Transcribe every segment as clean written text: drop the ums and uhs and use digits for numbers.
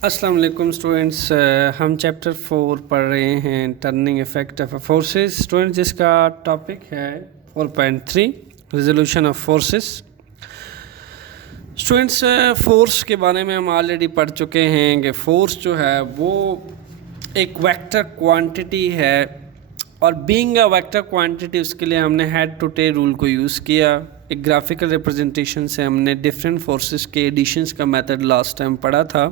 अस्सलाम वालेकुम स्टूडेंट्स। हम चैप्टर 4 पढ़ रहे हैं turning effect of forces student, जिसका टॉपिक है 4.3 resolution of forces. Students, force के बारे में हम ऑलरेडी पढ़ चुके हैं कि फोर्स जो है वो एक वेक्टर क्वांटिटी है, और बीइंग अ वेक्टर क्वांटिटी उसके लिए हमने हेड टू टेल रूल को यूज़ किया। एक ग्राफिकल रिप्रेजेंटेशन से हमने डिफरेंट फोर्सेस के एडिशंस का मेथड लास्ट टाइम पढ़ा था।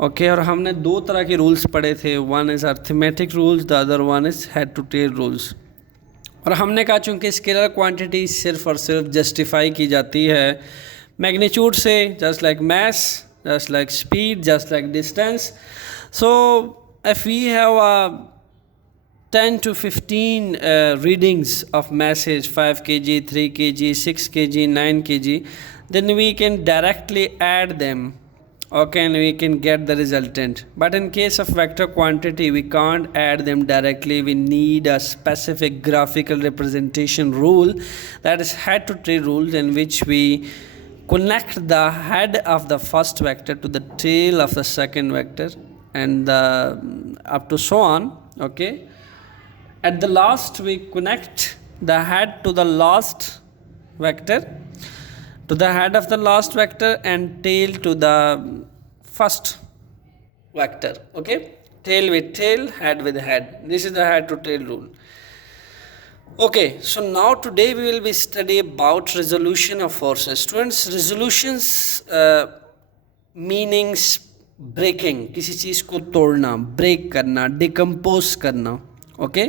ओके, और हमने दो तरह के रूल्स पढ़े थे, one is arithmetic rules, the other one is head to tail rules. और हमने कहा चूँकि स्केलर क्वांटिटी सिर्फ और सिर्फ जस्टिफाई की जाती है मैग्नीट्यूड से, just like mass, just like speed, just like distance. So if we have 10 to 15 readings of masses 5 kg, 3 kg, 6 kg, 9 kg, then we can directly add them, okay, and we can get the resultant. But in case of vector quantity, we can't add them directly. We need a specific graphical representation rule, that is head to tail rule, in which we connect the head of the first vector to the tail of the second vector, and up to so on. Okay, at the last we connect the head to the last vector, to the head of the last vector, and tail to the first vector. Okay, tail with tail, head with head. This is the head to tail rule. Okay, so now today we will be study about resolution of forces. Students, resolutions meanings breaking, किसी चीज़ को तोड़ना, break करना, decompose करना। Okay,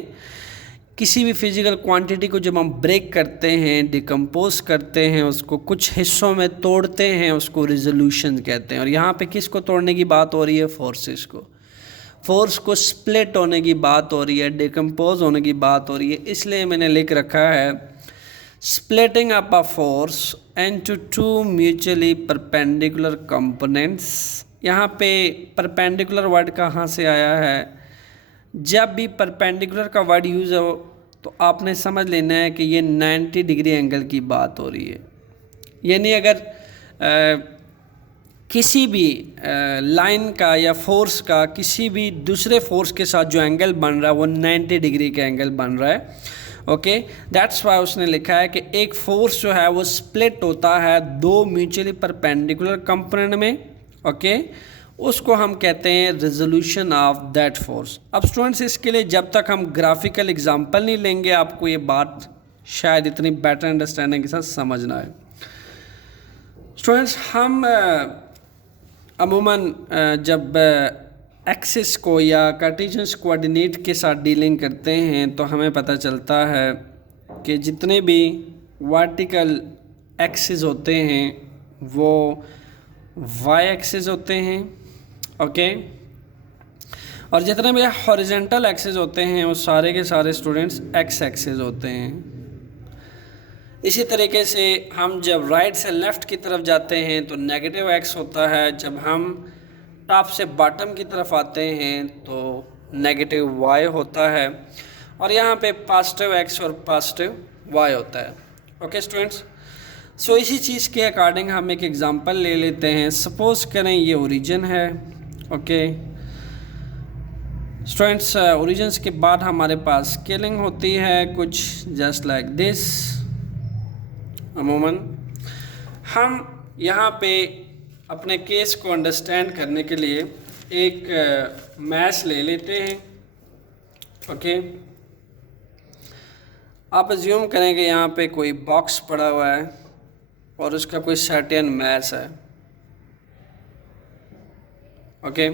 किसी भी physical quantity को जब हम ब्रेक करते हैं, डिकम्पोज करते हैं, उसको कुछ हिस्सों में तोड़ते हैं, उसको रिजोल्यूशन कहते हैं। और यहाँ पे किसको तोड़ने की बात हो रही है? फोर्सेस को। फोर्स को स्प्लिट होने की बात हो रही है, डिकम्पोज होने की बात हो रही है। इसलिए मैंने लिख रखा है splitting up a force into two mutually perpendicular components. यहाँ पे परपेंडिकुलर वर्ड कहाँ से आया है? जब भी परपेंडिकुलर का वर्ड यूज़ हो तो आपने समझ लेना है कि ये 90 डिग्री एंगल की बात हो रही है। यानी अगर किसी भी लाइन का या फोर्स का किसी भी दूसरे फोर्स के साथ जो एंगल बन रहा है वो 90 डिग्री का एंगल बन रहा है। ओके, दैट्स वाई उसने लिखा है कि एक फोर्स जो है वो स्प्लिट होता है दो म्यूचुअली परपेंडिकुलर कंपोनेंट में। ओके, उसको हम कहते हैं रिजोल्यूशन ऑफ दैट फोर्स। अब स्टूडेंट्स, इसके लिए जब तक हम ग्राफिकल एग्जांपल नहीं लेंगे आपको ये बात शायद इतनी बेटर अंडरस्टैंडिंग के साथ समझना है। स्टूडेंट्स, हम अमूमन जब एक्सिस को या कार्टेशियन कोऑर्डिनेट के साथ डीलिंग करते हैं तो हमें पता चलता है कि जितने भी वर्टिकल एक्सिस होते हैं वो वाई एक्सिस होते हैं। ओके, और जितने भी हॉरिजॉन्टल एक्सिस होते हैं वो सारे के सारे स्टूडेंट्स एक्स एक्सिस होते हैं। इसी तरीके से हम जब राइट से लेफ़्ट की तरफ जाते हैं तो नेगेटिव एक्स होता है, जब हम टॉप से बॉटम की तरफ आते हैं तो नेगेटिव वाई होता है, और यहाँ पे पॉजिटिव एक्स और पॉजिटिव वाई होता है। ओके स्टूडेंट्स, सो इसी चीज़ के अकॉर्डिंग हम एक एग्ज़ाम्पल ले लेते हैं। सपोज़ करें ये ओरिजिन है। ओके स्टूडेंट्स, ओरिजिन्स के बाद हमारे पास स्केलिंग होती है कुछ जस्ट लाइक दिस। अमूमन हम यहाँ पे अपने केस को अंडरस्टैंड करने के लिए एक मैस ले लेते हैं। ओके, आप अज्यूम करें कि यहाँ पे कोई बॉक्स पड़ा हुआ है और उसका कोई सर्टेन मैस है। ओके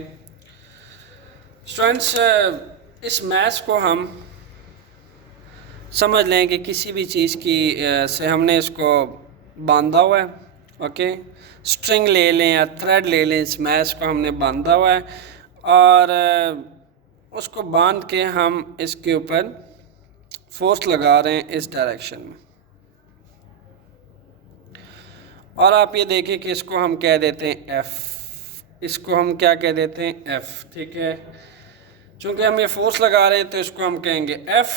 स्टूडेंट्स, इस मैस को हम समझ लें कि किसी भी चीज़ की से हमने इसको बांधा हुआ है। ओके, स्ट्रिंग ले लें या थ्रेड ले लें, इस मैस को हमने बांधा हुआ है और उसको बांध के हम इसके ऊपर फोर्स लगा रहे हैं इस डायरेक्शन में। और आप ये देखिए कि इसको हम कह देते हैं F, इसको हम क्या कह देते हैं? F। ठीक है, चूँकि हम ये फोर्स लगा रहे हैं तो इसको हम कहेंगे F।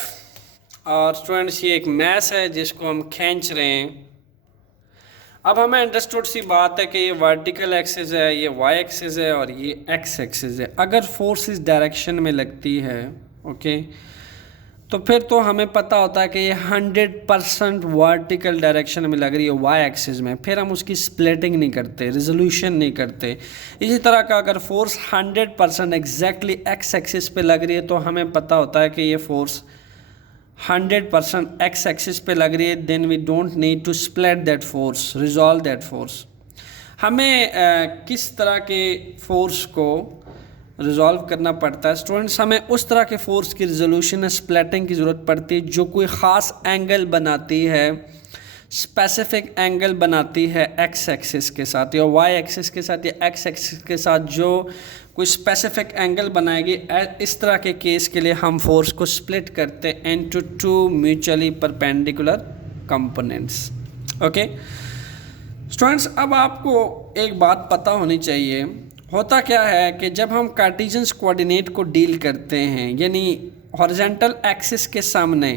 और स्टूडेंट्स, ये एक मैस है जिसको हम खींच रहे हैं अब हमें अंडरस्टूड सी बात है कि ये वर्टिकल एक्सिस है, ये वाई एक्सिस है और ये एक्स एक्सिस है। अगर फोर्स इस डायरेक्शन में लगती है ओके, तो फिर तो हमें पता होता है कि ये 100% वर्टिकल डायरेक्शन में लग रही है वाई एक्सिस में, फिर हम उसकी स्प्लिटिंग नहीं करते, रिजोल्यूशन नहीं करते। इसी तरह का अगर फोर्स 100% एग्जैक्टली एक्स एक्सिस पे लग रही है तो हमें पता होता है कि ये फोर्स 100% एक्स एक्सिस पे लग रही है, then we don't need to split that force, resolve that force. हमें किस तरह के फोर्स को रिजॉल्व करना पड़ता है स्टूडेंट्स? हमें उस तरह के फोर्स की रिजोल्यूशन स्प्लिटिंग की ज़रूरत पड़ती है जो कोई ख़ास एंगल बनाती है, स्पेसिफिक एंगल बनाती है एक्स एक्सिस के साथ या वाई एक्सिस के साथ या एक्स एक्सिस के साथ, जो कोई स्पेसिफिक एंगल बनाएगी। इस तरह के केस के लिए हम फोर्स को स्प्लिट करते हैं into two mutually perpendicular components. Okay students, अब आपको एक बात पता होनी चाहिए, होता क्या है कि जब हम कार्टेशियन कोऑर्डिनेट को डील करते हैं, यानी हॉरिजॉन्टल एक्सिस के सामने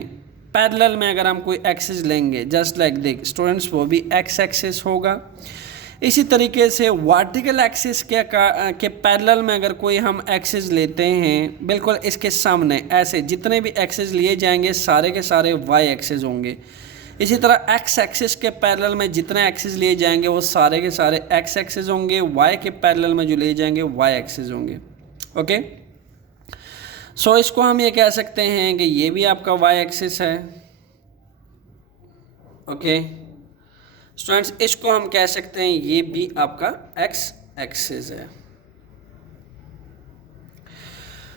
पैरेलल में अगर हम कोई एक्सिस लेंगे जस्ट लाइक दिस स्टूडेंट्स, वो भी एक्स एक्सिस होगा। इसी तरीके से वर्टिकल एक्सिस के पैरेलल में अगर कोई हम एक्सिस लेते हैं बिल्कुल इसके सामने, ऐसे जितने भी एक्सिस लिए जाएंगे सारे के सारे वाई एक्सिस होंगे। इसी तरह एक्स एक्सिस के पैरेलल में जितने एक्सिस लिए जाएंगे वो सारे के सारे एक्स एक्सिस होंगे, वाई के पैरेलल में जो लिए जाएंगे वाई एक्सिस होंगे। ओके सो इसको हम ये कह सकते हैं कि ये भी आपका वाई एक्सिस है। ओके स्टूडेंट्स, इसको हम कह सकते हैं ये भी आपका एक्स एक्सिस है।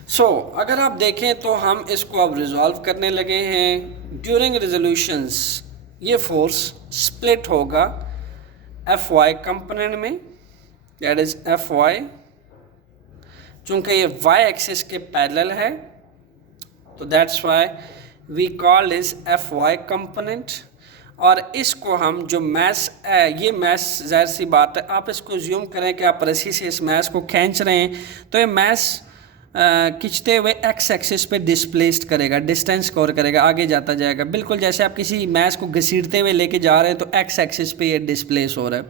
सो अगर आप देखें तो हम इसको अब रिजॉल्व करने लगे हैं। ड्यूरिंग रिजोल्यूशंस ये फोर्स स्प्लिट होगा एफ वाई कंपोनेंट में, दैट इज एफ वाई। चूँकि ये वाई एक्सिस के पैरेलल है तो that's why we call is F Y component. और इसको हम जो मैस ये मैस ज़ाहिर सी बात है, आप इसको ज्यूम करें कि आप रस्सी से इस मैस को खींच रहे हैं तो ये मैस खींचते हुए एक्स एक्सिस पे डिस्प्लेस्ड करेगा, डिस्टेंस कवर करेगा, आगे जाता जाएगा। बिल्कुल जैसे आप किसी मैस को घसीटते हुए लेके जा रहे हैं तो एक्स एक्सिस पे ये डिस्प्लेस हो रहा है।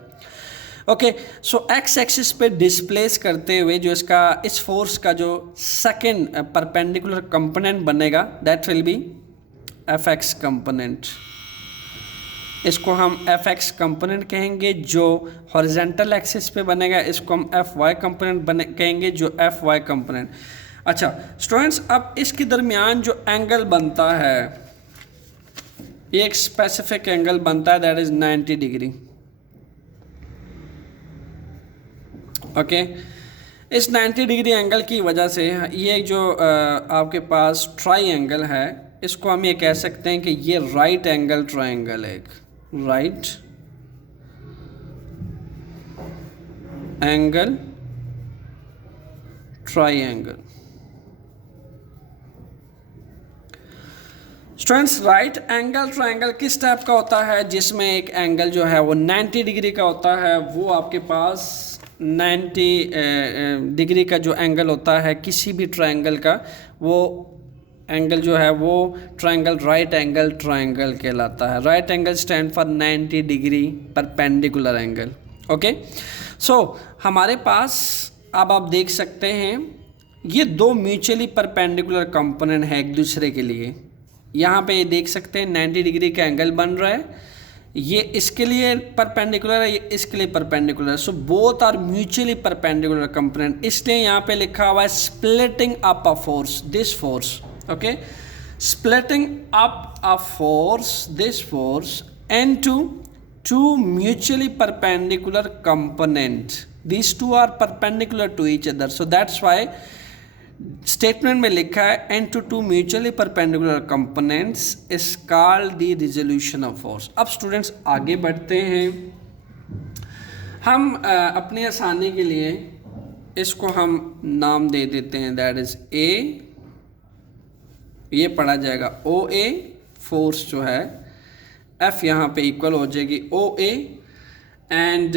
ओके सो एक्स एक्सिस पे डिस्प्लेस करते हुए जो इसका इस फोर्स का जो सेकंड परपेंडिकुलर कंपोनेंट बनेगा that will B F X component. इसको हम एफ एक्स कंपोनेंट कहेंगे जो हॉरिजॉन्टल एक्सिस पे बनेगा, इसको हम एफ वाई कंपोनेंट कहेंगे जो एफ वाई कंपोनेंट। अच्छा स्टूडेंट्स, अब इसके दरमियान जो एंगल बनता है ये एक स्पेसिफिक एंगल बनता है दैट इज 90 डिग्री। ओके इस 90 डिग्री एंगल की वजह से ये जो आपके पास ट्राइंगल है इसको हम ये कह सकते हैं कि ये राइट एंगल ट्राइंगल है, एक right angle triangle. Students, right angle triangle किस टाइप का होता है? जिसमें एक एंगल जो है वो 90 डिग्री का होता है। वो आपके पास 90 डिग्री का जो एंगल होता है किसी भी ट्राइंगल का, वो एंगल जो है वो ट्राइंगल राइट एंगल ट्राइंगल कहलाता है। Right angle stand for 90 degree perpendicular angle. Okay so हमारे पास अब आप देख सकते हैं ये दो म्यूचुअली परपेंडिकुलर कंपोनेंट है एक दूसरे के लिए। यहाँ पे ये देख सकते हैं 90 डिग्री का एंगल बन रहा है, ये इसके लिए परपेंडिकुलर है, ये इसके लिए परपेंडिकुलर है। So both are mutually perpendicular component, इसलिए यहाँ पे लिखा हुआ है splitting up a force, this force. Okay, splitting up a force, this force into two mutually perpendicular components. These two are perpendicular to each other, so that's why statement में लिखा है into two mutually perpendicular components is called the resolution of force। अब students आगे बढ़ते हैं, हम अपनी आसानी के लिए इसको हम नाम दे देते हैं that is A। ये पढ़ा जाएगा ओ ए, फोर्स जो है एफ यहाँ पे इक्वल हो जाएगी ओ ए, एंड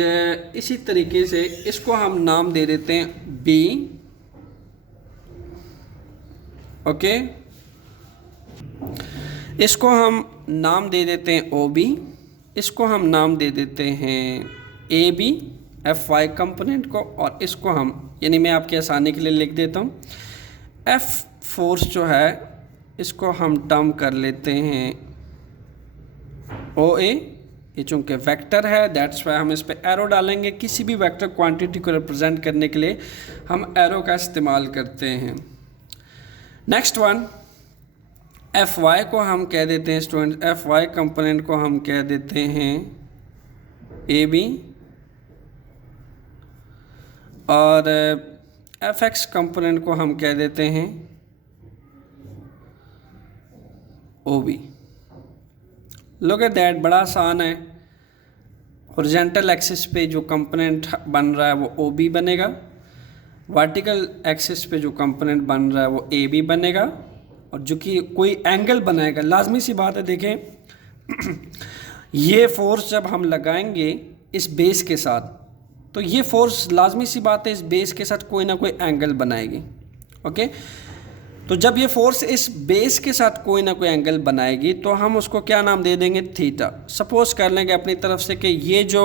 इसी तरीके से इसको हम नाम दे देते हैं बी। ओके इसको हम नाम दे देते हैं ओ बी, इसको हम नाम दे देते हैं A B F Y component को, और इसको हम, यानी मैं आपके आसानी के लिए लिख देता हूँ, एफ फोर्स जो है इसको हम टर्म कर लेते हैं ओ ए। ये चूँकि वेक्टर है दैट्स वाई हम इस पर एरो डालेंगे। किसी भी वेक्टर क्वांटिटी को रिप्रेजेंट करने के लिए हम एरो का इस्तेमाल करते हैं। नेक्स्ट वन, एफ वाई को हम कह देते हैं स्टूडेंट, एफ वाई कंपोनेंट को हम कह देते हैं ए बी, और एफ एक्स कंपोनेंट को हम कह देते हैं O B. Look at that, बड़ा आसान है। हॉरिजॉन्टल एक्सिस पे जो कंपोनेंट बन रहा है वो ओ बी बनेगा, वर्टिकल एक्सिस पे जो कंपोनेंट बन रहा है वो ए बी बनेगा, और जो कि कोई एंगल बनाएगा। लाजमी सी बात है, देखें ये फोर्स जब हम लगाएंगे इस बेस के साथ, तो ये फोर्स लाजमी सी बात है इस बेस के साथ कोई ना कोई एंगल बनाएगी। ओके, तो जब ये फोर्स इस बेस के साथ कोई ना कोई एंगल बनाएगी तो हम उसको क्या नाम दे देंगे, थीटा। सपोज कर लेंगे अपनी तरफ से कि ये जो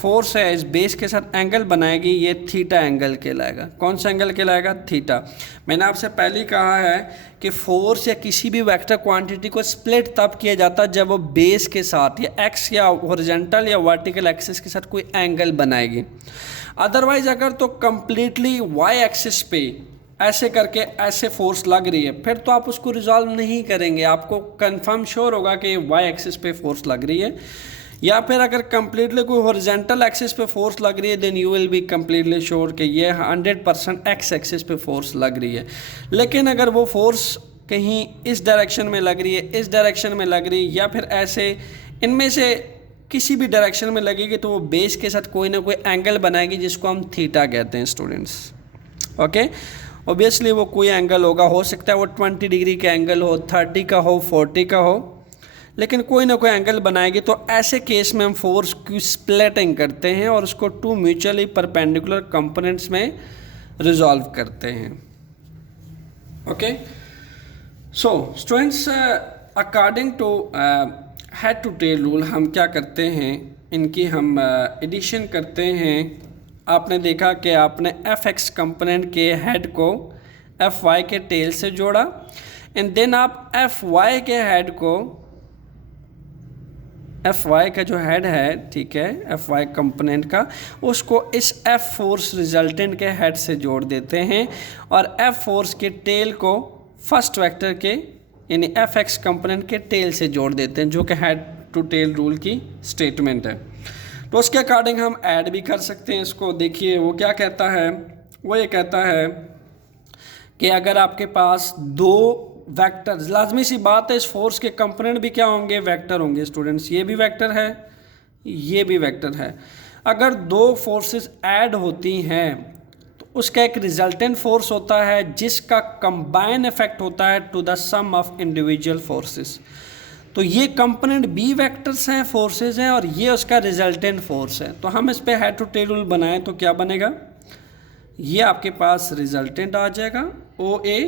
फोर्स है इस बेस के साथ एंगल बनाएगी, ये थीटा एंगल कहलाएगा। कौन सा एंगल कहलाएगा, थीटा। मैंने आपसे पहले ही कहा है कि फोर्स या किसी भी वेक्टर क्वांटिटी को स्प्लिट तब किया जाता है जब वो बेस के साथ या एक्स या हॉरिजॉन्टल या वर्टिकल एक्सिस के साथ कोई एंगल बनाएगी। अदरवाइज अगर तो कंप्लीटली वाई एक्सिस पे ऐसे करके ऐसे फोर्स लग रही है, फिर तो आप उसको रिजॉल्व नहीं करेंगे। आपको कंफर्म श्योर होगा कि वाई एक्सिस पे फोर्स लग रही है, या फिर अगर कंप्लीटली कोई हॉरिजॉन्टल एक्सिस पे फोर्स लग रही है then you will be completely sure कि ये 100% एक्स एक्सिस पे फोर्स लग रही है। लेकिन अगर वो फोर्स कहीं इस डायरेक्शन में लग रही है, इस डायरेक्शन में लग रही है, या फिर ऐसे इनमें से किसी भी डायरेक्शन में लगेगी, तो वो बेस के साथ कोई ना कोई एंगल बनाएगी जिसको हम थीटा कहते हैं स्टूडेंट्स। ओके, ऑब्वियसली वो कोई एंगल होगा, हो सकता है वो 20 डिग्री का एंगल हो, 30 का हो, 40 का हो, लेकिन कोई ना कोई एंगल बनाएगी। तो ऐसे केस में हम फोर्स की स्प्लिटिंग करते हैं और उसको टू म्यूचुअली परपेंडिकुलर कंपोनेंट्स में रिजॉल्व करते हैं। Okay, so students, according to head to tail rule हम क्या करते हैं, इनकी हम एडिशन करते हैं। आपने देखा कि आपने एफ एक्स कंपोनेंट के हेड को एफ वाई के टेल से जोड़ा, एंड देन आप एफ वाई के हेड को, एफ वाई का जो हेड है, ठीक है, एफ वाई कंपोनेंट का, उसको इस एफ फोर्स रिजल्टेंट के हेड से जोड़ देते हैं, और एफ फोर्स के टेल को फर्स्ट वेक्टर के यानी एफ एक्स कंपोनेंट के टेल से जोड़ देते हैं, जो कि हेड टू टेल रूल की स्टेटमेंट है। तो उसके अकॉर्डिंग हम ऐड भी कर सकते हैं इसको। देखिए वो क्या कहता है, वो ये कहता है कि अगर आपके पास दो वेक्टर्स, लाजमी सी बात है इस फोर्स के कंपोनेंट भी क्या होंगे, वेक्टर होंगे स्टूडेंट्स। ये भी वेक्टर है, ये भी वेक्टर है। अगर दो फोर्सेस ऐड होती हैं तो उसका एक रिजल्टेंट फोर्स होता है जिसका कंबाइन इफेक्ट होता है to the sum of individual forces. तो ये कंपोनेंट बी वेक्टर्स हैं, फोर्सेस हैं, और ये उसका रिजल्टेंट फोर्स है। तो हम इस पे हेड टू टेल रूल बनाएं तो क्या बनेगा, ये आपके पास रिजल्टेंट आ जाएगा O A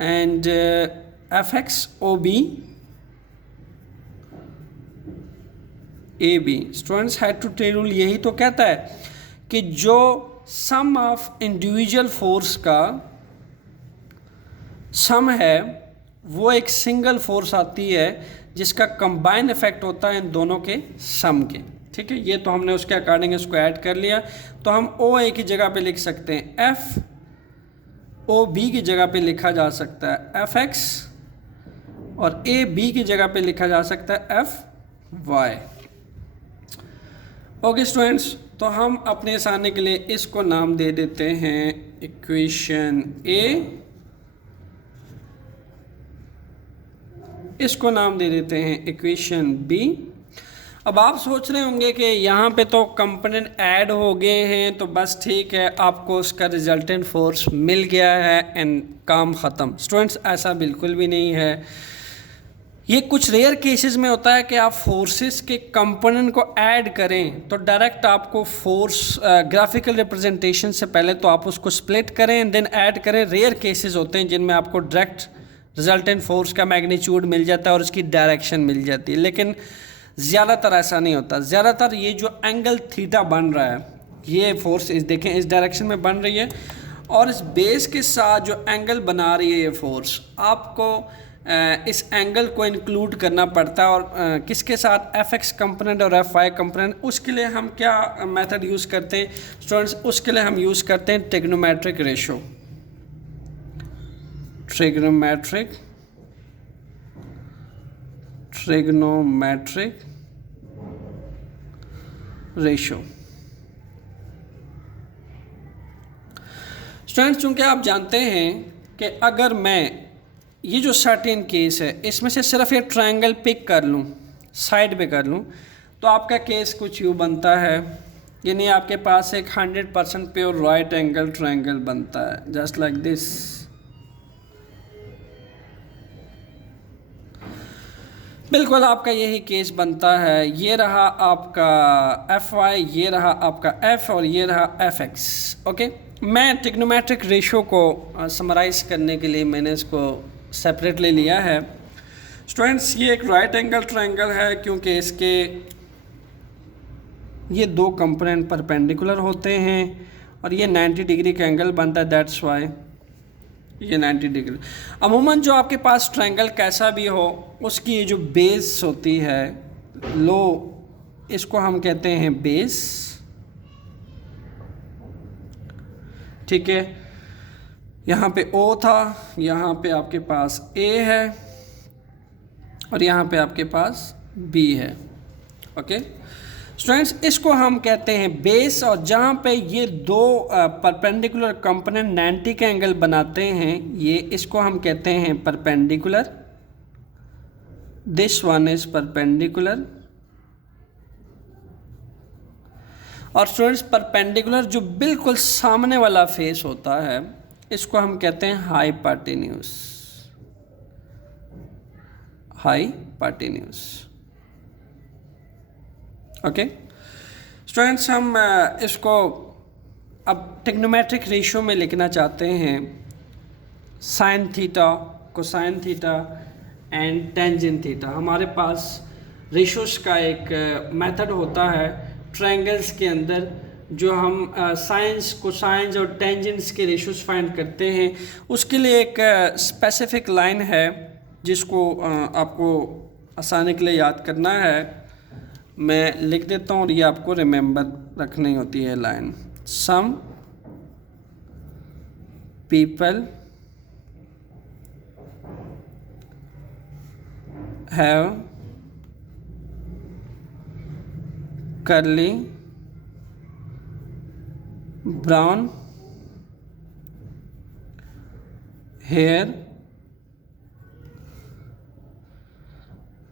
and F X O B A B. Students, head to tail rule यही तो कहता है कि जो सम ऑफ इंडिविजुअल फोर्स का सम है वो एक सिंगल फोर्स आती है जिसका कंबाइन इफेक्ट होता है इन दोनों के सम के। ठीक है, ये तो हमने उसके अकॉर्डिंग इसको ऐड कर लिया। तो हम ओ ए की जगह पे लिख सकते हैं एफ ओ बी की जगह पे लिखा जा सकता है एफ एक्स, और ए बी की जगह पे लिखा जा सकता है एफ वाई। ओके स्टूडेंट्स, तो हम अपने आसानी के लिए इसको नाम दे देते हैं इक्वेशन ए, इसको नाम दे देते हैं इक्वेशन बी। अब आप सोच रहे होंगे कि यहाँ पे तो कंपोनेंट ऐड हो गए हैं तो बस ठीक है, आपको उसका रिजल्टेंट फोर्स मिल गया है एंड काम ख़त्म। स्टूडेंट्स, ऐसा बिल्कुल भी नहीं है। ये कुछ रेयर केसेस में होता है कि आप फोर्सेस के कंपोनेंट को ऐड करें तो डायरेक्ट आपको फोर्स ग्राफिकल रिप्रेजेंटेशन से पहले तो आप उसको स्प्लिट करें एंड देन ऐड करें। रेयर केसेस होते हैं जिनमें आपको डायरेक्ट रिजल्टेंट फोर्स का मैग्नीट्यूड मिल जाता है और उसकी डायरेक्शन मिल जाती है। लेकिन ज़्यादातर ऐसा नहीं होता। ज़्यादातर ये जो एंगल थीटा बन रहा है, ये फोर्स इस देखें इस डायरेक्शन में बन रही है, और इस बेस के साथ जो एंगल बना रही है ये फोर्स, आपको इस एंगल को इंक्लूड करना पड़ता है। और किसके साथ, एफ एक्स कंपोनेंट और एफ वाई कंपोनेंट। उसके लिए हम क्या मेथड यूज़ करते हैं स्टूडेंट्स? उसके लिए हम यूज़ करते हैं trigonometric ratio. Trigonometric ratio. Students, चूँकि आप जानते हैं कि अगर मैं ये जो सर्टेन केस है इसमें से सिर्फ ये ट्रायंगल पिक कर लूँ, साइड पे कर लूँ, तो आपका केस कुछ यूँ बनता है, यानी आपके पास एक 100% प्योर राइट एंगल ट्रायंगल बनता है, जस्ट लाइक दिस। बिल्कुल आपका यही केस बनता है। ये रहा आपका एफ वाई, ये रहा आपका एफ, और ये रहा एफ एक्स। ओके, मैं ट्रिग्नोमेट्रिक रेशो को समराइज़ करने के लिए मैंने इसको सेपरेटली लिया है। स्टूडेंट्स, ये एक राइट एंगल ट्रायंगल है क्योंकि इसके ये दो कंपोनेंट परपेंडिकुलर होते हैं और ये 90 डिग्री का एंगल बनता है, दैट्स वाई ये 90 डिग्री। अमूमन जो आपके पास ट्रायंगल कैसा भी हो, उसकी ये जो बेस होती है लो, इसको हम कहते हैं बेस, ठीक है। यहाँ पे O था, यहाँ पे आपके पास A है, और यहाँ पे आपके पास B है। ओके स्टूडेंट्स, इसको हम कहते हैं बेस। और जहाँ पे ये दो परपेंडिकुलर कंपोनेंट 90 के एंगल बनाते हैं, ये इसको हम कहते हैं perpendicular. This one is perpendicular. और स्टूडेंट्स, परपेंडिकुलर जो बिल्कुल सामने वाला फेस होता है, इसको हम कहते हैं हाइपोटेन्यूज। हाइपोटेन्यूज। ओके स्टूडेंट्स, हम इसको अब ट्रिग्नोमेट्रिक रेशो में लिखना चाहते हैं। Sine theta, cosine theta and tangent theta. हमारे पास रेशोस का एक मेथड होता है ट्रायंगल्स के अंदर, जो हम साइंस, कोसाइंस और टेंजेंट्स के रेशोस फाइंड करते हैं। उसके लिए एक स्पेसिफिक लाइन है जिसको आपको आसानी के लिए याद करना है। मैं लिख देता हूँ और ये आपको रिमेंबर रखनी होती है line. Some people have curly brown hair।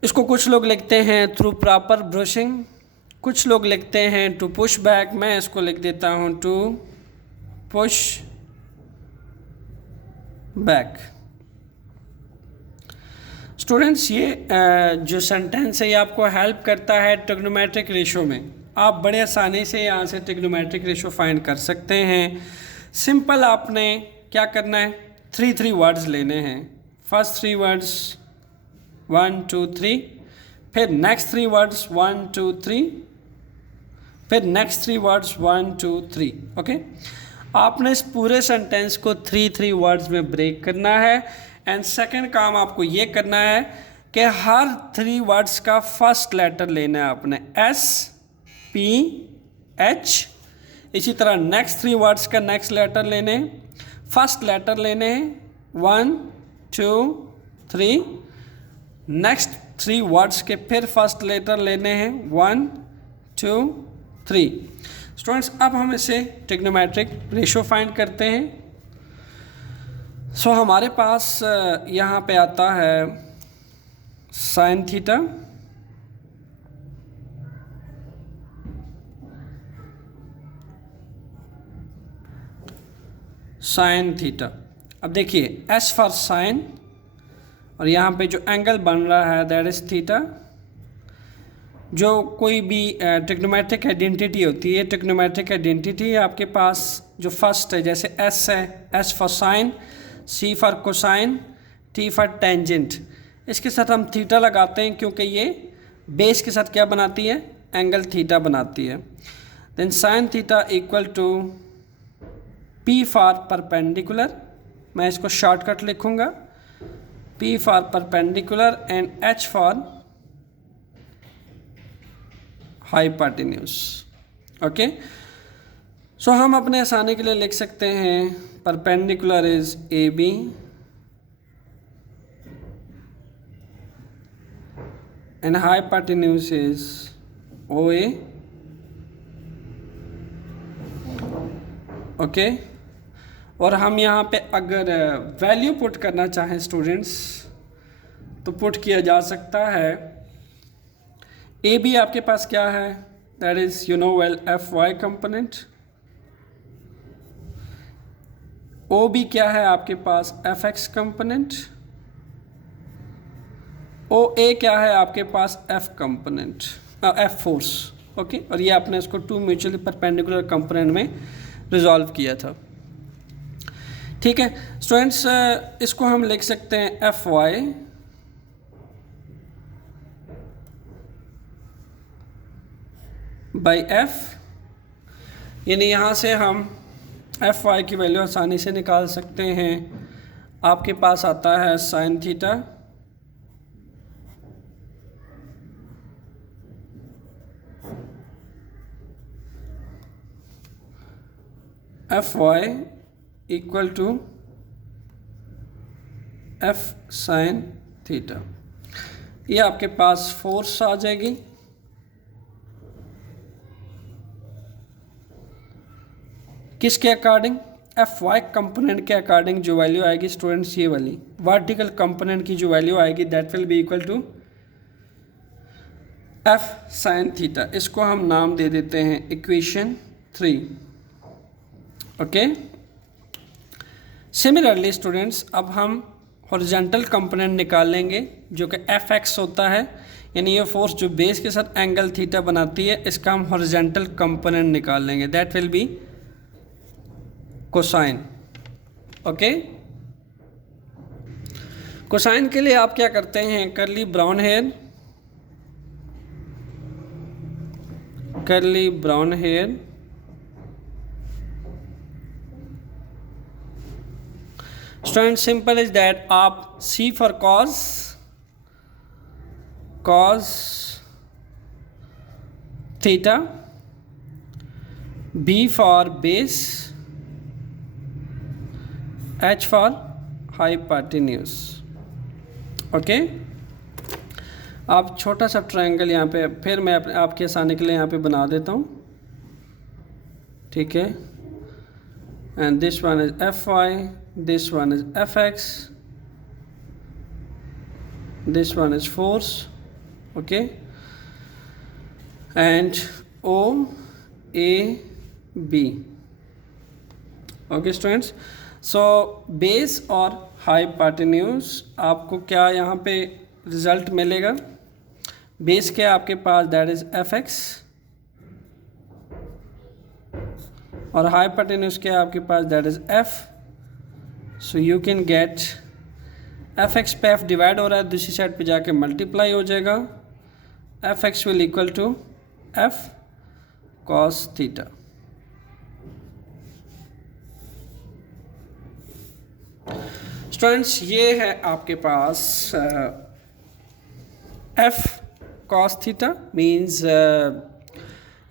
इसको कुछ लोग लिखते हैं थ्रू प्रॉपर ब्रशिंग, कुछ लोग लिखते हैं टू पुश बैक। मैं इसको लिख देता हूँ टू पुश बैक। स्टूडेंट्स, ये जो सेंटेंस है ये आपको हेल्प करता है ट्रिग्नोमेट्रिक रेशो में। आप बड़े आसानी से यहाँ से ट्रिग्नोमेट्रिक रेशो फाइंड कर सकते हैं। सिंपल आपने क्या करना है, 3 वर्ड्स लेने हैं। फर्स्ट 3 वर्ड्स 1 2 3, फिर नेक्स्ट 3 वर्ड्स 1 2 3, फिर नेक्स्ट 3 वर्ड्स 1 2 3। ओके, आपने इस पूरे सेंटेंस को 3 वर्ड्स में ब्रेक करना है। एंड सेकेंड काम आपको ये करना है कि हर 3 वर्ड्स का फर्स्ट लेटर लेना है आपने, S P H। इसी तरह नेक्स्ट 3 वर्ड्स का नेक्स्ट लेटर लेने, फर्स्ट लेटर लेने 1 2 3, नेक्स्ट 3 वर्ड्स के फिर फर्स्ट लेटर लेने हैं 1 2 3। स्टूडेंट्स, अब हम इसे ट्रिग्नोमेट्रिक रेशो फाइंड करते हैं। सो हमारे पास यहाँ पे आता है साइन थीटा, साइन थीटा। अब देखिए S फॉर साइन, और यहाँ पे जो एंगल बन रहा है दैट इज थीटा। जो कोई भी ट्रिग्नोमेट्रिक आइडेंटिटी होती है, ट्रिग्नोमेट्रिक आइडेंटिटी आपके पास जो फर्स्ट है, जैसे S है, S for sine, C for cosine, T for tangent. इसके साथ हम थीटा लगाते हैं क्योंकि ये बेस के साथ क्या बनाती है, एंगल थीटा बनाती है। Then sine theta equal to P for perpendicular, मैं इसको शॉर्टकट लिखूंगा, P for perpendicular and H for hypotenuse. Okay, so हम अपने आसानी के लिए लिख सकते हैं perpendicular is A B and hypotenuse is O A. Okay, और हम यहाँ पे अगर वैल्यू पुट करना चाहें स्टूडेंट्स तो पुट किया जा सकता है। ए बी आपके पास क्या है, that is you know well F Y component. O B क्या है आपके पास, F X component. O A क्या है आपके पास, F component, F force. Okay, और ये आपने इसको टू म्यूचुअली परपेंडिकुलर कंपोनेंट में रिजॉल्व किया था। ठीक है स्टूडेंट्स, इसको हम लिख सकते हैं एफ वाई बाई एफ, यानी यहाँ से हम एफ वाई की वैल्यू आसानी से निकाल सकते हैं। आपके पास आता है sine theta F Y equal to F sine theta. ये आपके पास फोर्स आ जाएगी, किसके अकॉर्डिंग, एफ वाई कंपोनेंट के अकॉर्डिंग जो वैल्यू आएगी स्टूडेंट्स, ये वाली वर्टिकल कंपोनेंट की जो वैल्यू आएगी that will be equal to F sine theta. इसको हम नाम दे देते हैं इक्वेशन 3। ओके, सिमिलरली स्टूडेंट्स अब हम हॉरिजॉन्टल कंपोनेंट निकाल लेंगे जो कि एफ एक्स होता है, यानी ये फोर्स जो बेस के साथ एंगल थीटा बनाती है, इसका हम हॉरिजॉन्टल कंपोनेंट निकाल लेंगे, that will be cosine. Okay, cosine के लिए आप क्या करते हैं, curly brown hair, curly brown hair student, simple is that आप C for cos, cos theta, B for base, H for hypotenuse. Okay, आप छोटा सा ट्रायंगल यहाँ पे फिर मैं आपके आसानी के लिए यहाँ पे बना देता हूँ। ठीक है, and this one is F Y, this one is F X, this one is force. Okay, and O A B. Okay students, so base और हाइपोटेन्यूज आपको क्या यहाँ पे रिजल्ट मिलेगा, बेस क्या आपके पास दैट इज एफ एक्स, और हाइपोटेन्यूज क्या आपके पास that is F. So you can get F X पे एफ डिवाइड हो रहा है, दूसरी साइड पे जाके मल्टीप्लाई हो जाएगा, F X will equal to F cos theta. Students, ये है आपके पास एफ कॉस थीटा मीन्स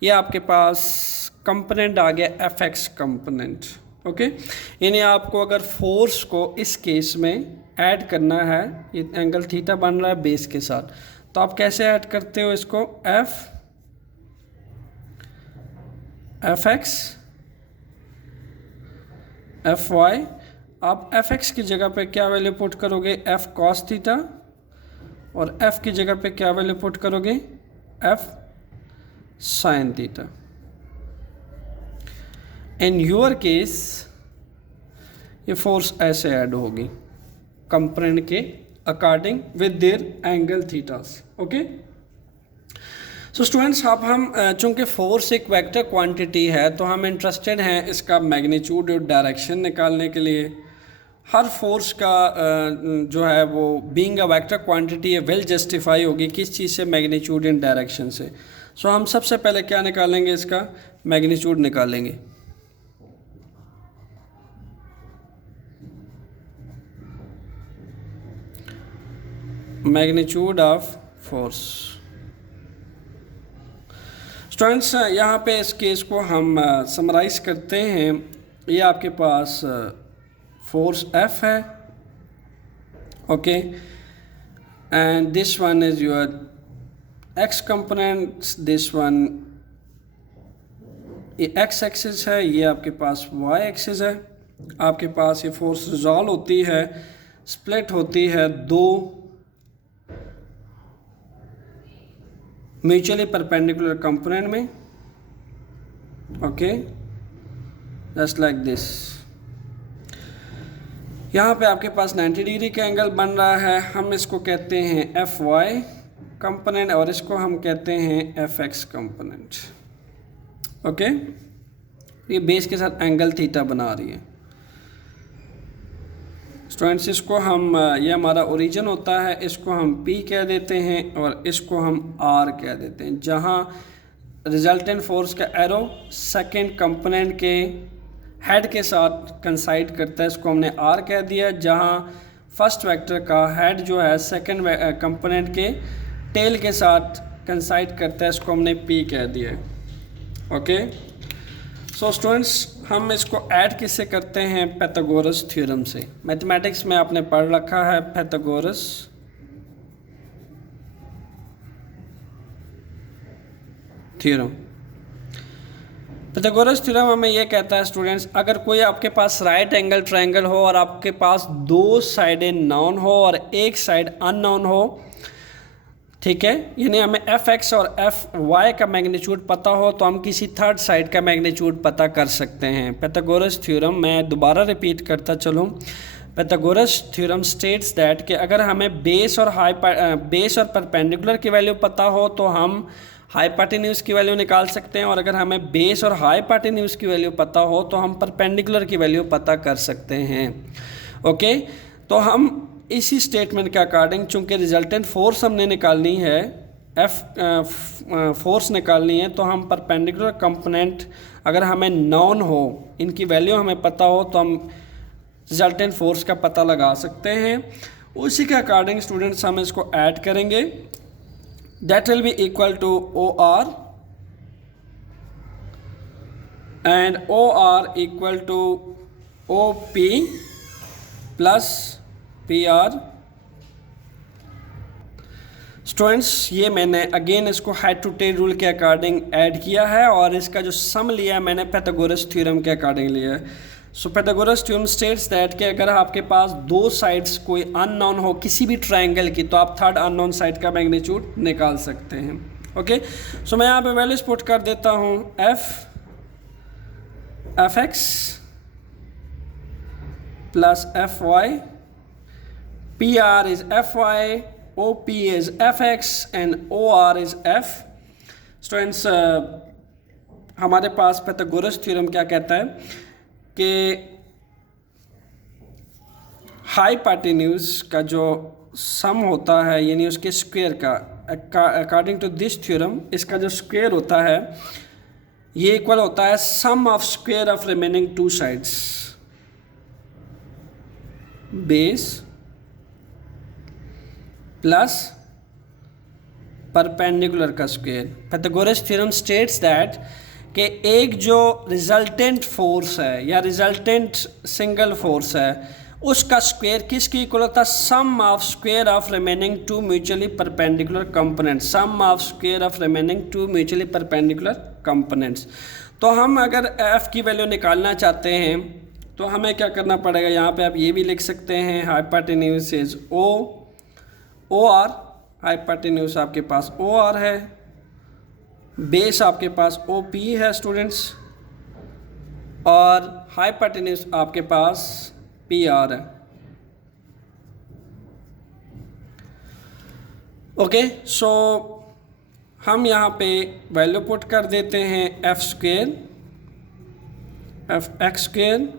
ये आपके पास कंपोनेंट आ गया एफ एक्स कंपोनेंट। ओके, यानी आपको अगर फोर्स को इस केस में ऐड करना है, ये एंगल थीटा बन रहा है बेस के साथ, तो आप कैसे ऐड करते हो इसको, एफ एक्स एफ वाई, आप एफ एक्स की जगह पे क्या वैल्यू पुट करोगे, एफ कॉस थीटा, और एफ की जगह पे क्या वैल्यू पुट करोगे, F sine theta. In your case ये फोर्स ऐसे ऐड होगी कंपोनेंट के according with their angle thetas. Okay, so students अब हम चूंकि फोर्स एक वेक्टर क्वांटिटी है तो हम इंटरेस्टेड हैं इसका मैग्नीट्यूड और डायरेक्शन निकालने के लिए। हर फोर्स का जो है वो बीइंग अ वेक्टर क्वांटिटी है वेल जस्टिफाई होगी किस चीज़ से, मैग्नीट्यूड इन डायरेक्शन से। सो हम सबसे पहले क्या निकालेंगे, इसका मैग्नीट्यूड निकालेंगे। Magnitude of force. स्टूडेंट्स यहाँ पे इस केस को हम समराइज करते हैं। ये आपके पास फोर्स F है, okay, and this one is your x component, this one ये x एक्सिस है, ये आपके पास y एक्सिस है। आपके पास ये फोर्स रिजॉल्व होती है, स्प्लिट होती है दो म्यूचुअली परपेंडिकुलर कंपोनेंट में, ओके, जस्ट लाइक दिस। यहाँ पे आपके पास 90 डिग्री का एंगल बन रहा है, हम इसको कहते हैं Fy कंपोनेंट और इसको हम कहते हैं Fx कंपोनेंट, ओके। ये बेस के साथ एंगल थीटा बना रही है। स्टूडेंट्स इसको हम ये हमारा ओरिजिन होता है, इसको हम P कह देते हैं और इसको हम R कह देते हैं। जहाँ रिजल्टेंट फोर्स का एरो सेकंड कंपोनेंट के हेड के साथ कंसाइड करता है, इसको हमने R कह दिया। जहाँ फर्स्ट वेक्टर का हेड जो है सेकंड कंपोनेंट के टेल के साथ कंसाइड करता है, इसको हमने P कह दिया है, ओके। सो स्टूडेंट्स हम इसको ऐड किससे करते हैं, पाइथागोरस थ्योरम से। मैथमेटिक्स में आपने पढ़ रखा है पाइथागोरस थ्योरम। पाइथागोरस थ्योरम हमें यह कहता है स्टूडेंट्स, अगर कोई आपके पास राइट एंगल ट्रायंगल हो और आपके पास दो साइडें नॉन हो और एक साइड अननोन हो, ठीक है, यानी हमें Fx और Fy का मैग्नीट्यूड पता हो तो हम किसी थर्ड साइड का मैग्नीट्यूड पता कर सकते हैं। पाइथागोरस थ्योरम, मैं दोबारा रिपीट करता चलूँ, पाइथागोरस थ्योरम स्टेट्स दैट कि अगर हमें बेस और परपेंडिकुलर की वैल्यू पता हो तो हम हाइपोटेन्यूज की वैल्यू निकाल सकते हैं, और अगर हमें बेस और हाइपोटेन्यूज की वैल्यू पता हो तो हम परपेंडिकुलर की वैल्यू पता कर सकते हैं, ओके। तो हम इसी स्टेटमेंट के अकॉर्डिंग, चूंकि रिजल्टेंट फोर्स हमने निकालनी है, फोर्स निकालनी है, तो हम परपेंडिकुलर कंपोनेंट अगर हमें नॉन हो, इनकी वैल्यू हमें पता हो, तो हम रिजल्टेंट फोर्स का पता लगा सकते हैं। उसी के अकॉर्डिंग स्टूडेंट्स हम इसको ऐड करेंगे, that will be equal to OR and OR equal to OP plus PR। Students ये मैंने अगेन इसको हेड टू टेल रूल के अकॉर्डिंग ऐड किया है और इसका जो सम लिया है मैंने पाइथागोरस थ्योरम के अकॉर्डिंग लिया है। सो पाइथागोरस थ्योरम स्टेट्स दैट कि अगर आपके पास दो साइड्स कोई अननोन हो किसी भी ट्रायंगल की, तो आप थर्ड अननोन साइड का मैग्नीट्यूड निकाल सकते हैं, ओके। सो मैं यहाँ पे वैल्यूज पुट कर देता हूँ, Fx plus Fy, PR is Fy, OP is Fx and OR is F। Students हमारे पास पाइथागोरस थ्योरम क्या कहता है कि हाइपोटेन्यूज का जो सम होता है, यानी उसके स्क्वायर का, अकॉर्डिंग टू दिस थ्योरम इसका जो स्क्वायर होता है ये इक्वल होता है sum of square of remaining two sides, base plus perpendicular का square. Pythagoras theorem states that कि एक जो रिजल्टेंट फोर्स है या रिजल्टेंट सिंगल फोर्स है उसका स्क्वायर किसकी इक्वल होता है, sum of square of remaining two mutually perpendicular components, sum of square of remaining two mutually perpendicular components. तो हम अगर F की वैल्यू निकालना चाहते हैं तो हमें क्या करना पड़ेगा, यहाँ पे आप ये भी लिख सकते हैं हाइपोटेन्यूज इज OR, हाइपोटेन्यूज आपके पास OR है, बेस आपके पास OP है स्टूडेंट्स, और हाइपोटेन्यूज आपके पास PR है, ओके। सो हम यहाँ पे वैल्यू पुट कर देते हैं F square, Fx square,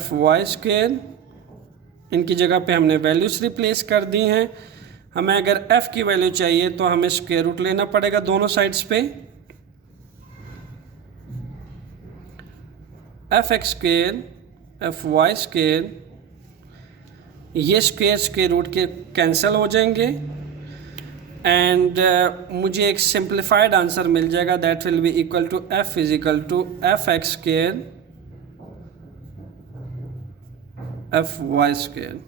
Fy square इनकी जगह पे हमने वैल्यूज रिप्लेस कर दी हैं। हमें अगर f की वैल्यू चाहिए तो हमें स्क्वायर रूट लेना पड़ेगा दोनों साइड्स पे। F X square F Y square, ये स्क्वेयर स्क्वेयर रूट के कैंसिल हो जाएंगे एंड मुझे एक सिंप्लीफाइड आंसर मिल जाएगा, that will be equal to F is equal to F X square F Y square.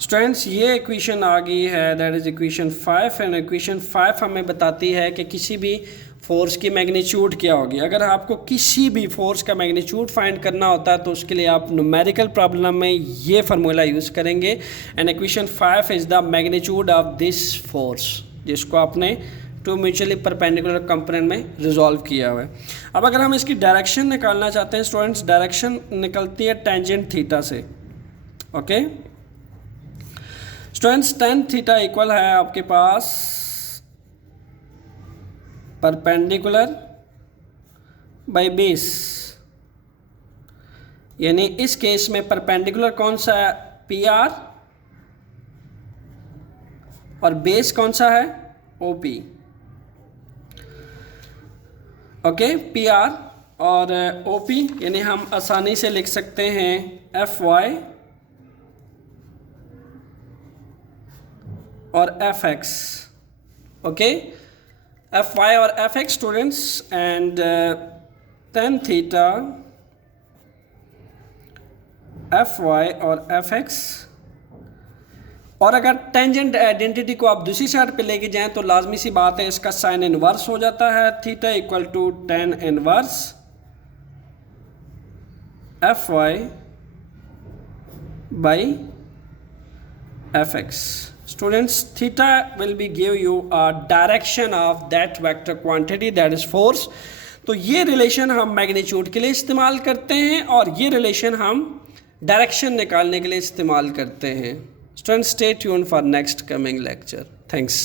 Students ये इक्वेशन आ गई है, that is equation 5 and equation 5 हमें बताती है कि किसी भी फोर्स की मैग्नीट्यूड क्या होगी। अगर आपको किसी भी फोर्स का मैग्नीट्यूड फाइंड करना होता है तो उसके लिए आप न्यूमेरिकल प्रॉब्लम में ये फार्मूला यूज़ करेंगे and equation 5 is the magnitude of this force, जिसको आपने टू म्यूचुअली परपेंडिकुलर कंपोनेंट में रिजॉल्व किया हुआ है। अब अगर हम इसकी डायरेक्शन निकालना चाहते हैं स्टूडेंट्स, डायरेक्शन निकलती है टेंजेंट थीटा से। Okay students, tan theta equal है आपके पास परपेंडिकुलर बाय बेस, यानी इस केस में परपेंडिकुलर कौन सा है, पी आर, और बेस कौन सा है, O P. Okay, P R और ओ पी, यानी हम आसानी से लिख सकते हैं एफ वाई और F X. Okay, F Y और F X students, and tan theta F Y और एफ एक्स। और अगर टेंजेंट आइडेंटिटी को आप दूसरी साइड पे लेके जाएं तो लाजमी सी बात है इसका साइन इनवर्स हो जाता है, theta equal to tan inverse F Y by F X. Students, theta will be give you a direction of that vector quantity, that is force। तो ये रिलेशन हम मैग्नीट्यूड के लिए इस्तेमाल करते हैं और ये रिलेशन हम डायरेक्शन निकालने के लिए इस्तेमाल करते हैं। Students, stay tuned for next coming lecture. Thanks.